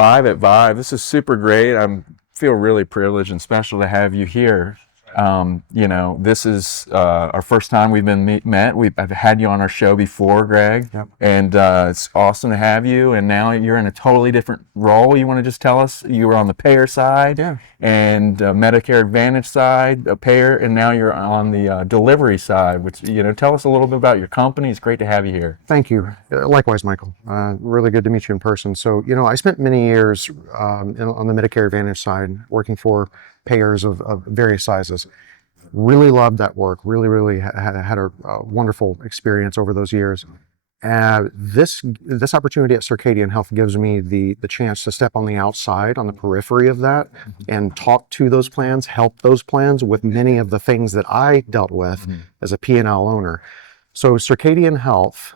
live at VIVE. This is super great. I feel really privileged and special to have you here. This is our first time we've been met. I've had you on our show before, Gregg, Yep. and it's awesome to have you. And now you're in a totally different role. You want to just tell us you were on the payer side, Yeah. and Medicare Advantage side, a payer, and now you're on the delivery side. Which tell us a little bit about your company. It's great to have you here. Thank you. Likewise, Michael. Really good to meet you in person. So, I spent many years on the Medicare Advantage side working for payers of various sizes. Really loved that work. Really had a wonderful experience over those years. This opportunity at Circadian Health gives me the chance to step on the outside, on the periphery of that, and talk to those plans, help those plans with many of the things that I dealt with as a P&L owner. So Circadian Health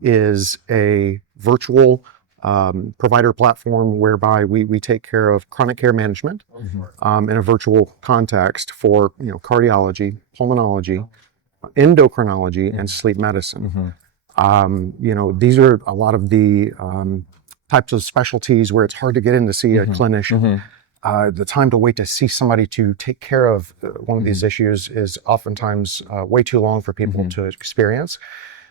is a virtual provider platform whereby we take care of chronic care management in a virtual context for cardiology, pulmonology, endocrinology, and sleep medicine. These are a lot of the types of specialties where it's hard to get in to see a clinician. The time to wait to see somebody to take care of one of these issues is oftentimes way too long for people to experience.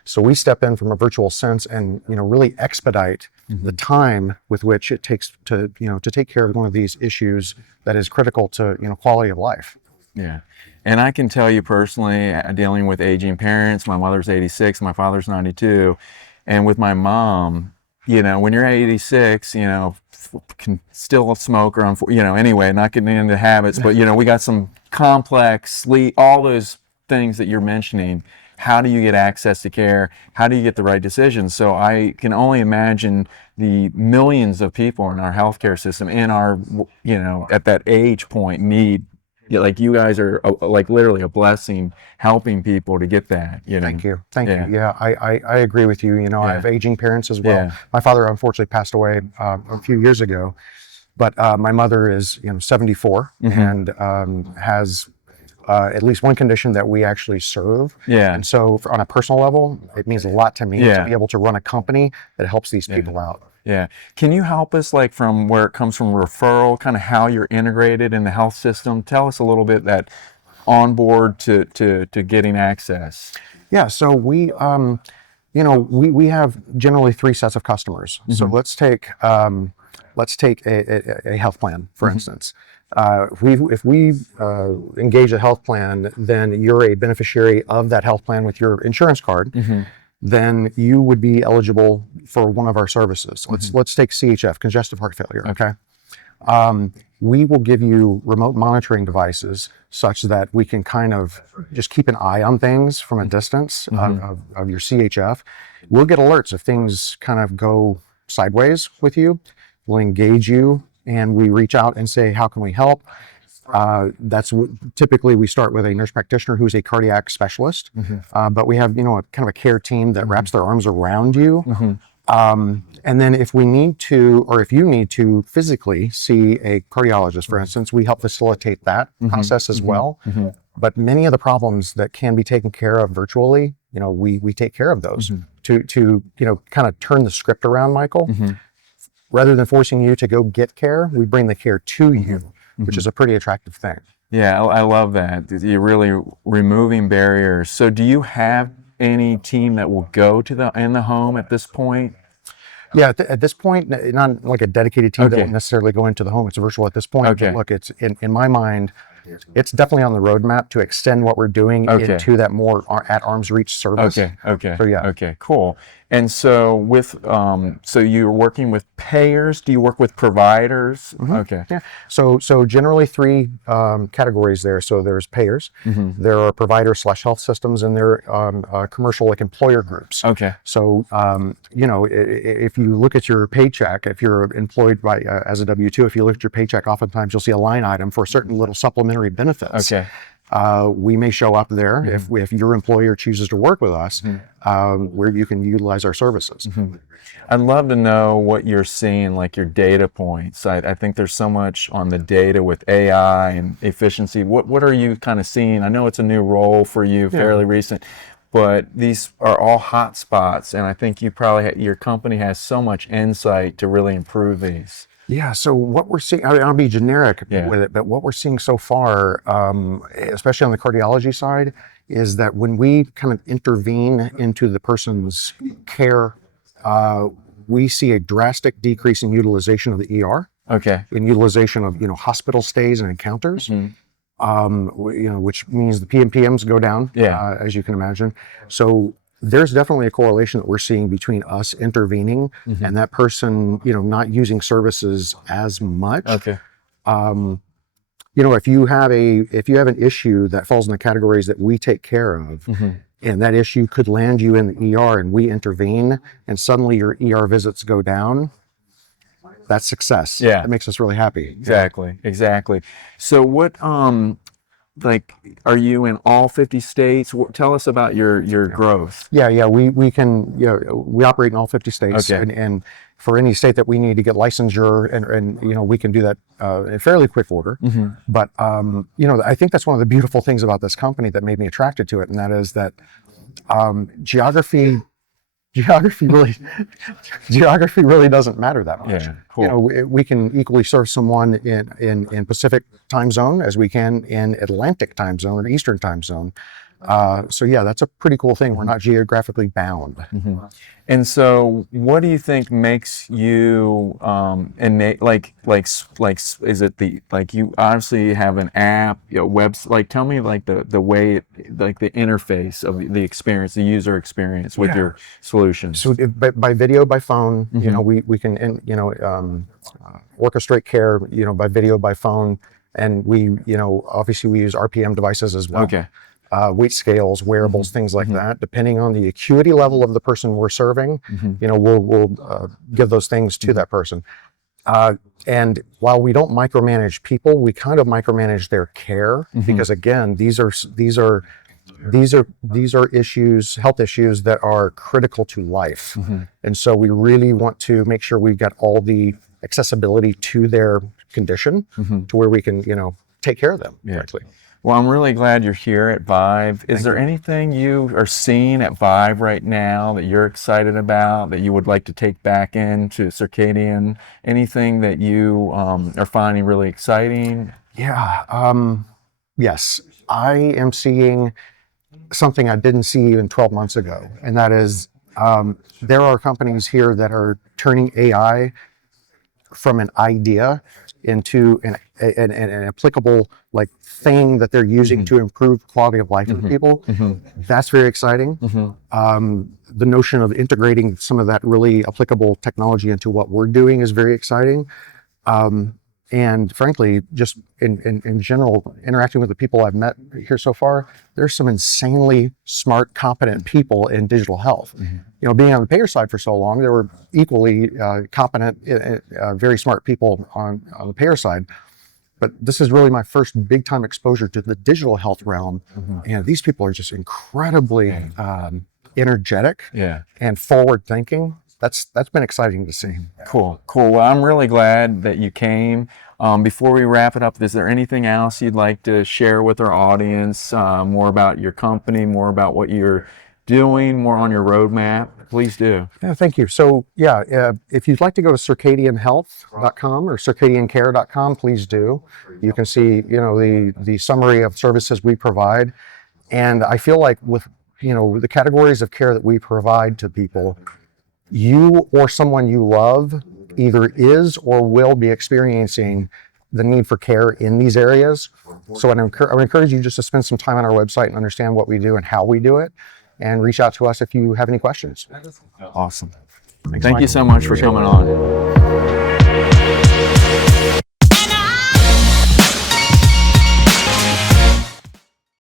So we step in from a virtual sense and really expedite the time with which it takes to take care of one of these issues that is critical to quality of life. Yeah. And I can tell you personally, dealing with aging parents, my mother's 86, my father's 92, and with my mom, when you're 86, can still smoke or, anyway, not getting into habits, but, we got some complex sleep, all those things that you're mentioning. How do you get access to care? How do you get the right decisions? So I can only imagine the millions of people in our healthcare system, in our, at that age point need, like you guys are like literally a blessing, helping people to get that. Thank you. Yeah, I agree with you. I have aging parents as well. Yeah. My father unfortunately passed away a few years ago, but my mother is 74 and has at least one condition that we actually serve. Yeah. And so on a personal level, it means a lot to me to be able to run a company that helps these people out. Yeah. Can you help us, like, from where it comes from referral, kind of how you're integrated in the health system? Tell us a little bit that onboard to getting access. Yeah. So we have generally three sets of customers. So let's take a health plan, for instance. If we engage a health plan, then you're a beneficiary of that health plan with your insurance card. Then you would be eligible for one of our services. Let's take CHF, congestive heart failure. Okay. We will give you remote monitoring devices such that we can kind of just keep an eye on things from a distance of your CHF. We'll get alerts if things kind of go sideways with you. We'll engage you and we reach out and say, how can we help? Typically we start with a nurse practitioner who's a cardiac specialist, but we have, a kind of a care team that wraps their arms around you. And then if we need to, or if you need to physically see a cardiologist, for instance, we help facilitate that process as well. But many of the problems that can be taken care of virtually, we take care of those to kind of turn the script around, Michael. Rather than forcing you to go get care, we bring the care to you, which is a pretty attractive thing. Yeah, I love that. You're really removing barriers. So do you have any team that will go in the home at this point? Yeah, at this point, not like a dedicated team that won't necessarily go into the home. It's virtual at this point. Okay. But look, it's in my mind, it's definitely on the roadmap to extend what we're doing into that more at arm's reach service. Okay. So yeah. Okay, cool. And so with so you're working with payers. Do you work with providers? Okay. Yeah. So generally three categories there. So there's payers, there are provider/health systems, and there are commercial, like employer groups. Okay. So if you look at your paycheck, if you're employed by as a W-2, if you look at your paycheck, oftentimes you'll see a line item for certain little supplementary benefits. Okay. We may show up there if your employer chooses to work with us, where you can utilize our services. I'd love to know what you're seeing, like your data points. I think there's so much on the data with AI and efficiency. What are you kind of seeing? I know it's a new role for you, fairly recent. but these are all hot spots, and I think you probably your company has so much insight to really improve these. Yeah, so what we're seeing, I'll be generic Yeah. with it, but what we're seeing so far, especially on the cardiology side, is that when we kind of intervene into the person's care, we see a drastic decrease in utilization of the ER, Okay. in utilization of hospital stays and encounters, which means the PMPMs go down, Yeah. as you can imagine. So there's definitely a correlation that we're seeing between us intervening and that person, not using services as much. Okay. If you have an issue that falls in the categories that we take care of, and that issue could land you in the ER, and we intervene, and suddenly your ER visits go down, that's success. Yeah. That makes us really happy. Exactly. So what, like, are you in all 50 states? Tell us about your growth. Yeah, we can, we operate in all 50 states, Okay. and for any state that we need to get licensure, and we can do that in fairly quick order. But I think that's one of the beautiful things about this company that made me attracted to it, and that is that geography really doesn't matter that much. Yeah, cool. We can equally serve someone in Pacific time zone as we can in Atlantic time zone or Eastern time zone. So yeah, that's a pretty cool thing. We're not geographically bound. And so, what do you think makes you innate? Is it you obviously have an app, website? Tell me the way, the interface of the experience, the user experience with your solutions. So by video, by phone, we can orchestrate care, by video, by phone, and we obviously we use RPM devices as well. Okay. Weight scales, wearables, things like that. Depending on the acuity level of the person we're serving, we'll give those things to that person. And while we don't micromanage people, we kind of micromanage their care, because again, these are issues, health issues that are critical to life. And so we really want to make sure we've got all the accessibility to their condition to where we can, take care of them correctly. Well, I'm really glad you're here at VIVE. Is there anything you are seeing at VIVE right now that you're excited about, that you would like to take back into Circadian? Anything that you are finding really exciting? Yeah. Yes, I am seeing something I didn't see even 12 months ago, and that is there are companies here that are turning AI from an idea into an applicable thing that they're using to improve quality of life for people. That's very exciting. The notion of integrating some of that really applicable technology into what we're doing is very exciting. And frankly, just in general, interacting with the people I've met here so far, there's some insanely smart, competent people in digital health. Being on the payer side for so long, there were equally competent, very smart people on the payer side. But this is really my first big time exposure to the digital health realm. And these people are just incredibly energetic and forward thinking. That's been exciting to see. Cool. Well, I'm really glad that you came. Before we wrap it up, is there anything else you'd like to share with our audience? More about your company, more about what you're doing, more on your roadmap? Please do. Yeah, thank you. So if you'd like to go to circadianhealth.com or circadiancare.com, please do. You can see the summary of services we provide, and I feel like with the categories of care that we provide to people, you or someone you love either is or will be experiencing the need for care in these areas. So I would encourage you just to spend some time on our website and understand what we do and how we do it, and reach out to us if you have any questions. Awesome. Thanks, Thank you so much for coming on.